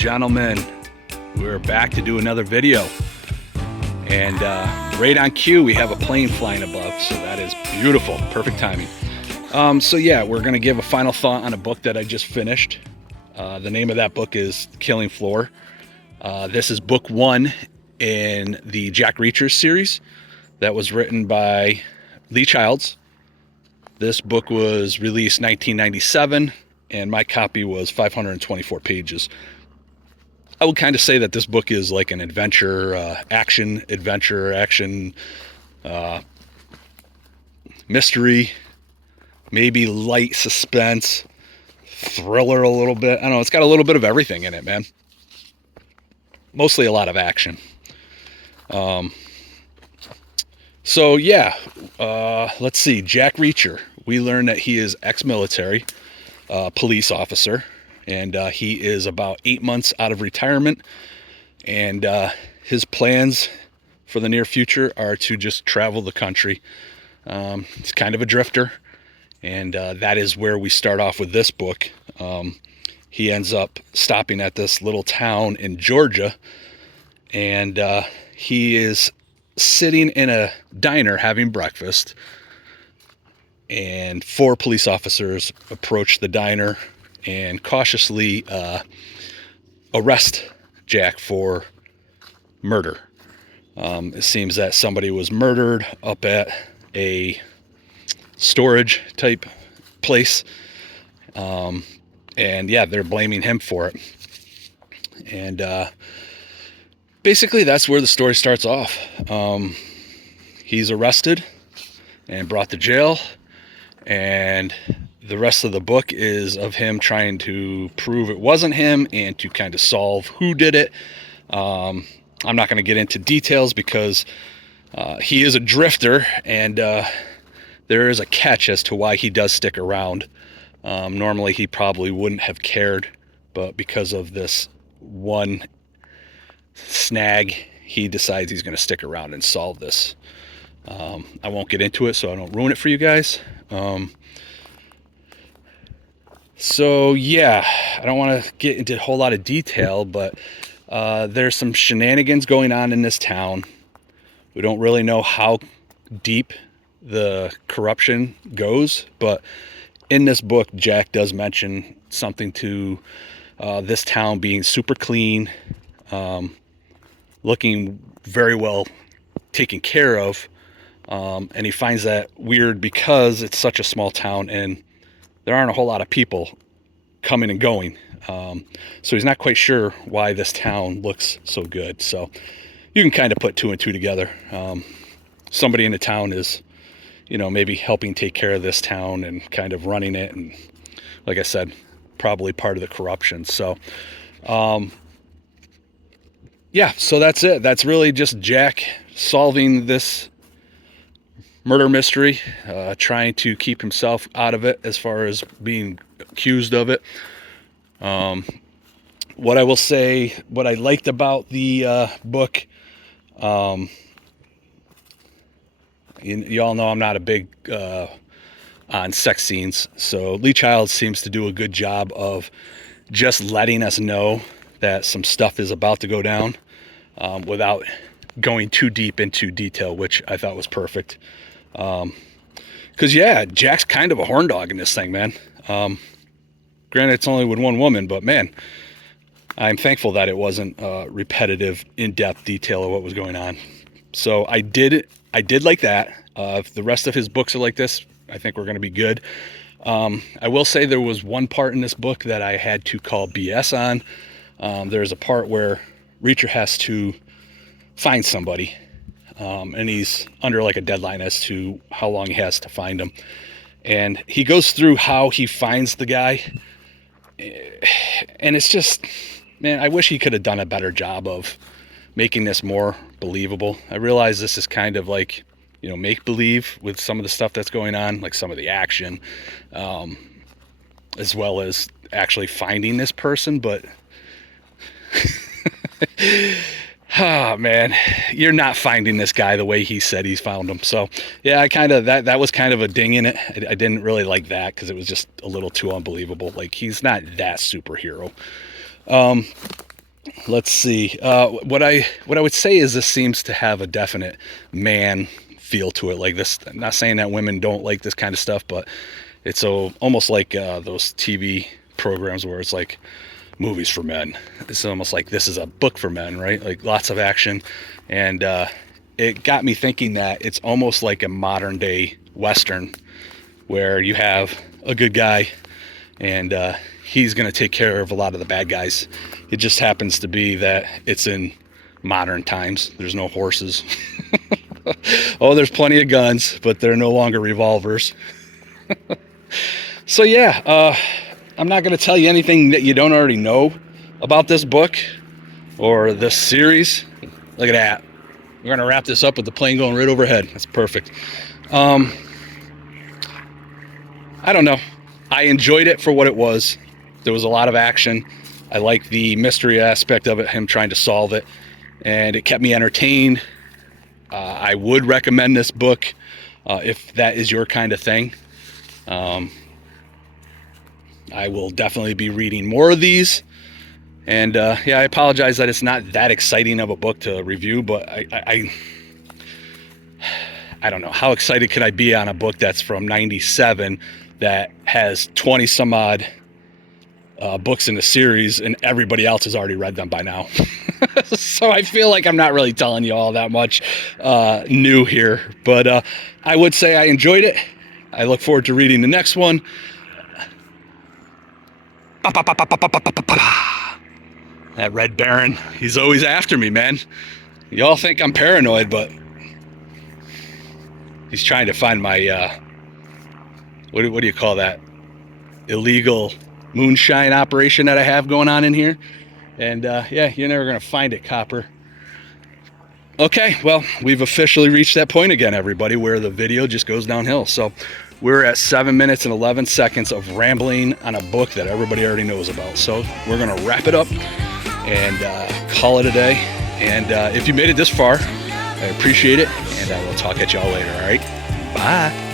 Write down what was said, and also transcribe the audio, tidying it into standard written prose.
gentlemen, we're back to do another video, and right on cue we have a plane flying above, so that is beautiful, perfect timing. So yeah, we're gonna give a final thought on a book that I just finished. The name of that book is Killing Floor. This is book one in the Jack Reacher series that was written by Lee Childs. This book was released 1997, and my copy was 524 pages. I would kind of say that this book is like an adventure, action, mystery, maybe light suspense, thriller a little bit. I don't know, it's got a little bit of everything in it, man. Mostly a lot of action. So yeah, let's see, Jack Reacher. We learned that he is ex-military, police officer, and he is about 8 months out of retirement, and his plans for the near future are to just travel the country. He's kind of a drifter, and that is where we start off with this book. He ends up stopping at this little town in Georgia, and he is sitting in a diner having breakfast, and 4 police officers approach the diner and cautiously arrest Jack for murder. It seems that somebody was murdered up at a storage type place, and yeah, they're blaming him for it. And basically that's where the story starts off. He's arrested and brought to jail, and the rest of the book is of him trying to prove it wasn't him and to kind of solve who did it. I'm not going to get into details because he is a drifter, and there is a catch as to why he does stick around. Normally he probably wouldn't have cared, but because of this one snag, he decides he's going to stick around and solve this. I won't get into it so I don't ruin it for you guys. So yeah, I don't want to get into a whole lot of detail, but there's some shenanigans going on in this town. We don't really know how deep the corruption goes, but in this book, Jack does mention something to this town being super clean, looking very well taken care of, and he finds that weird because it's such a small town and there aren't a whole lot of people coming and going. So he's not quite sure why this town looks so good. So you can kind of put 2 and 2 together. Somebody in the town is, maybe helping take care of this town and kind of running it. And like I said, probably part of the corruption. So, yeah, so that's it. That's really just Jack solving this murder mystery, trying to keep himself out of it as far as being accused of it. What I will say, what I liked about the book, you all know I'm not a big on sex scenes, so Lee Childs seems to do a good job of just letting us know that some stuff is about to go down, without going too deep into detail, which I thought was perfect. Because yeah, Jack's kind of a horn dog in this thing, man. Granted, it's only with one woman, but man, I'm thankful that it wasn't repetitive, in-depth detail of what was going on. So I did like that. If the rest of his books are like this, I think we're going to be good. I will say there was one part in this book that I had to call BS on. There's a part where Reacher has to find somebody, and he's under like a deadline as to how long he has to find him. And he goes through how he finds the guy, and it's just, man, I wish he could have done a better job of making this more believable. I realize this is kind of like, make-believe with some of the stuff that's going on, like some of the action, as well as actually finding this person, but oh man, you're not finding this guy the way he said he's found him. So yeah, I kind of, that was kind of a ding in it. I didn't really like that because it was just a little too unbelievable. Like, he's not that superhero. let's see. What I would say is this seems to have a definite man feel to it. Like this, I'm not saying that women don't like this kind of stuff, but it's almost like those TV programs where it's like movies for men. It's almost like this is a book for men, right? Like lots of action, and it got me thinking that it's almost like a modern day Western where you have a good guy and he's going to take care of a lot of the bad guys. It just happens to be that it's in modern times. There's no horses. Oh, there's plenty of guns, but they're no longer revolvers. So yeah, I'm not going to tell you anything that you don't already know about this book or this series. Look at that. We're going to wrap this up with the plane going right overhead. That's perfect. I don't know. I enjoyed it for what it was. There was a lot of action. I like the mystery aspect of it, him trying to solve it, and it kept me entertained. I would recommend this book if that is your kind of thing. I will definitely be reading more of these. And yeah, I apologize that it's not that exciting of a book to review, but I don't know. How excited could I be on a book that's from '97 that has 20 some odd books in the series and everybody else has already read them by now? So I feel like I'm not really telling you all that much new here, but I would say I enjoyed it. I look forward to reading the next one. That Red Baron, he's always after me, man. Y'all think I'm paranoid, but he's trying to find my, what do you call that? Illegal moonshine operation that I have going on in here. And yeah, you're never going to find it, Copper. Okay, well, we've officially reached that point again, everybody, where the video just goes downhill. So we're at 7 minutes and 11 seconds of rambling on a book that everybody already knows about. So we're going to wrap it up and call it a day. And if you made it this far, I appreciate it. And I will talk at y'all later, all right? Bye.